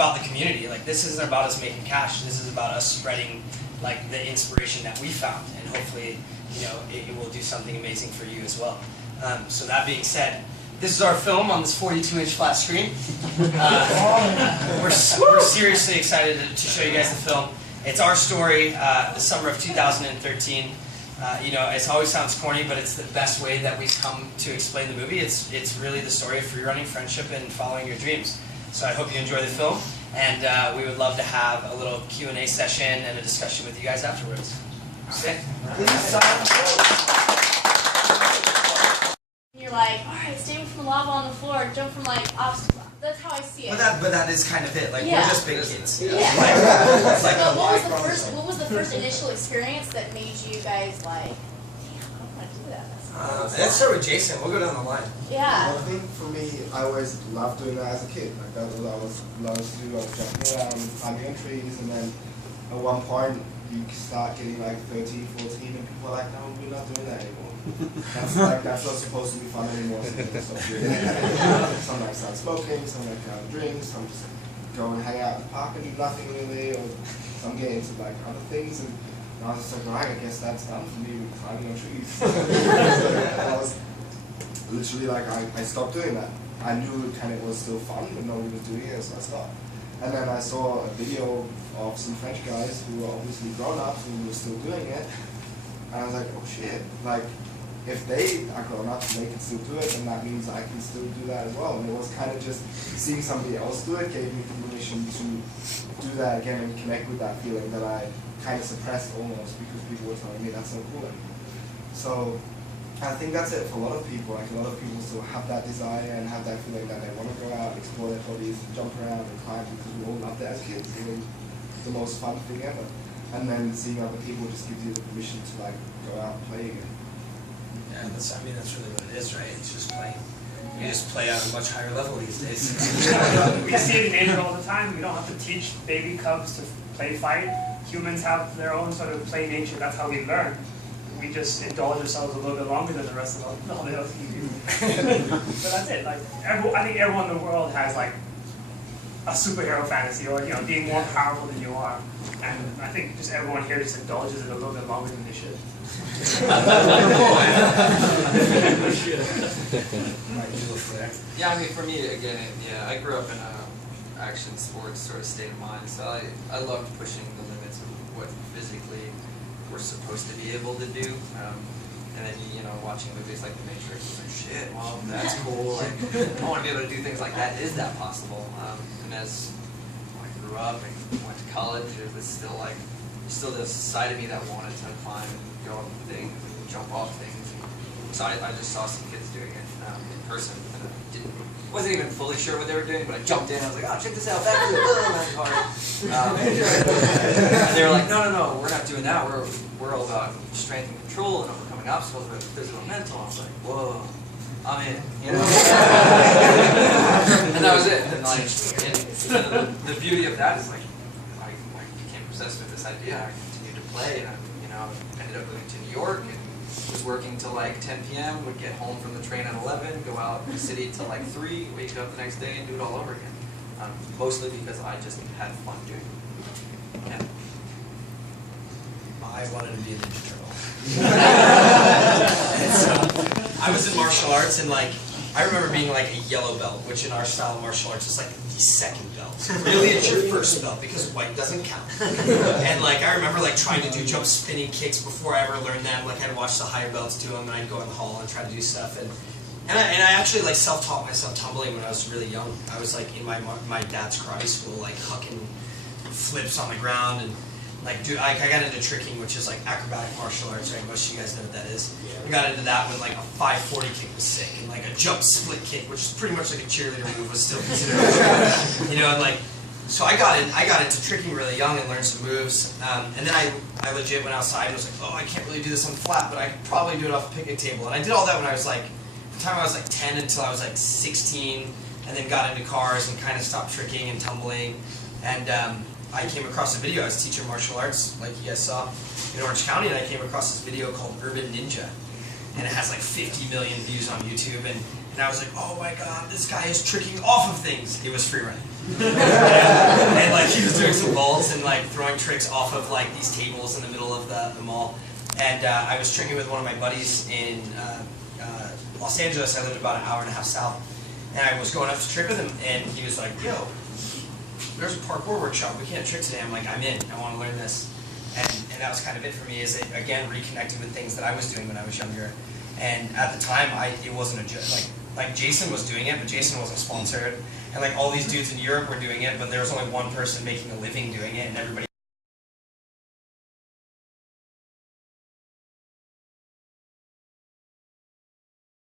about the community. Like, this isn't about us making cash. This is about us spreading like the inspiration that we found, and hopefully, you know, it will do something amazing for you as well. So that being said, this is our film on this 42-inch flat screen. We're seriously excited to show you guys the film. It's our story, the summer of 2013. You know, it always sounds corny, but it's the best way that we've come to explain the movie. It's really the story of free running, friendship, and following your dreams. So I hope you enjoy the film, and we would love to have a little Q&A session and a discussion with you guys afterwards. Okay. You're like, all right, stand from lava on the floor, jump from like obstacles. That's how I see it. But that is kind of it. Like, we're just big kids. Yeah. Like, but what was the first initial experience that made you guys like, damn, I want to do that? Let's start with Jason. We'll go down the line. Yeah. Well, I think for me, I always loved doing that as a kid. Like, that was what I was loved to do. I was jumping around, climbing on trees, and then at one point you start getting like 13, 14, and people are like, no, we're not doing that anymore. That's not supposed to be fun anymore. So stop doing that. Some like start smoking, some like have drinks, some just go and hang out in the park and do nothing really, or some get into like other things. And I was just like, alright, I guess that's done for me with climbing on trees. So I was literally like, I stopped doing that. I knew it was still fun, but nobody was doing it, so I stopped. And then I saw a video of some French guys who were obviously grown-ups and were still doing it. And I was like, oh shit, like, if they are grown-ups and they can still do it, then that means I can still do that as well. And it was kind of just seeing somebody else do it gave me permission to do that again and connect with that feeling that I kind of suppressed almost because people were telling me that's so cool. So I think that's it for a lot of people. Like, a lot of people still have that desire and have that feeling that they want to go out, explore their hobbies, jump around and climb, because we all loved it as kids. It was the most fun thing ever. And then seeing other people just gives you the permission to like go out and play again. Yeah, that's really what it is, right? It's just playing. You just play at a much higher level these days. We see it in nature all the time. We don't have to teach baby cubs to play fight. Humans have their own sort of play nature. That's how we learn. We just indulge ourselves a little bit longer than the rest of all the other people. But that's it. Like, I think everyone in the world has like a superhero fantasy, or being more powerful than you are. And I think just everyone here just indulges it a little bit longer than they should. Yeah, I mean, for me, again, I grew up in a action sports sort of state of mind, so I loved pushing the limits of what physically we're supposed to be able to do. And then, watching movies like The Matrix, it's like, shit, well, that's cool. Like, I want to be able to do things like that. Is that possible? And as I grew up and went to college, it was still like, still this side of me that wanted to climb and go up things and jump off things. So I just saw some kids doing it in person. And I wasn't even fully sure what they were doing, but I jumped in. I was like, oh, check this out. That's hard. And they were like, no, we're not doing that. We're all about strength and control and overcoming obstacles with physical and mental. I was like, whoa, I'm in. And that was it. And like, the beauty of that is like, I became obsessed with this idea. I continued to play, and I ended up moving to New York and was working till like 10 p.m. Would get home from the train at 11, go out in the city till like 3, wake up the next day and do it all over again. Mostly because I just had fun doing it. Yeah. I wanted to be a Ninja Turtle. And so, I was in martial arts, and like, I remember being like a yellow belt, which in our style of martial arts is like the second belt. Really, it's your first belt because white doesn't count. And like, I remember like trying to do jump spinning kicks before I ever learned them. Like, I'd watch the higher belts do them, and I'd go in the hall and try to do stuff. And I actually like self-taught myself tumbling when I was really young. I was like in my dad's karate school, like hucking flips on the ground and. Like, dude, I got into tricking, which is like acrobatic martial arts, right? Most of you guys know what that is. I got into that when like a 540 kick was sick, and like a jump split kick, which is pretty much like a cheerleader move, was still considered a trick. And like, so I got into tricking really young and learned some moves. And then I legit went outside and was like, oh, I can't really do this on flat, but I could probably do it off a picnic table. And I did all that when I was like, from the time I was like 10 until I was like 16, and then got into cars and kind of stopped tricking and tumbling. And I came across a video. I was teaching martial arts, like you guys saw, in Orange County, and I came across this video called Urban Ninja. And it has like 50 million views on YouTube, and I was like, oh my god, this guy is tricking off of things. It was free running. but he was doing some vaults and like throwing tricks off of like these tables in the middle of the mall. And I was tricking with one of my buddies in Los Angeles. I lived about an hour and a half south. And I was going up to trick with him, and he was like, yo, there's a parkour workshop. We can't trick today. I'm like, I'm in. I want to learn this. And that was kind of it for me, is it, again, reconnecting with things that I was doing when I was younger. And at the time, it wasn't a joke. Like Jason was doing it, but Jason wasn't sponsored. And like all these dudes in Europe were doing it, but there was only one person making a living doing it, and everybody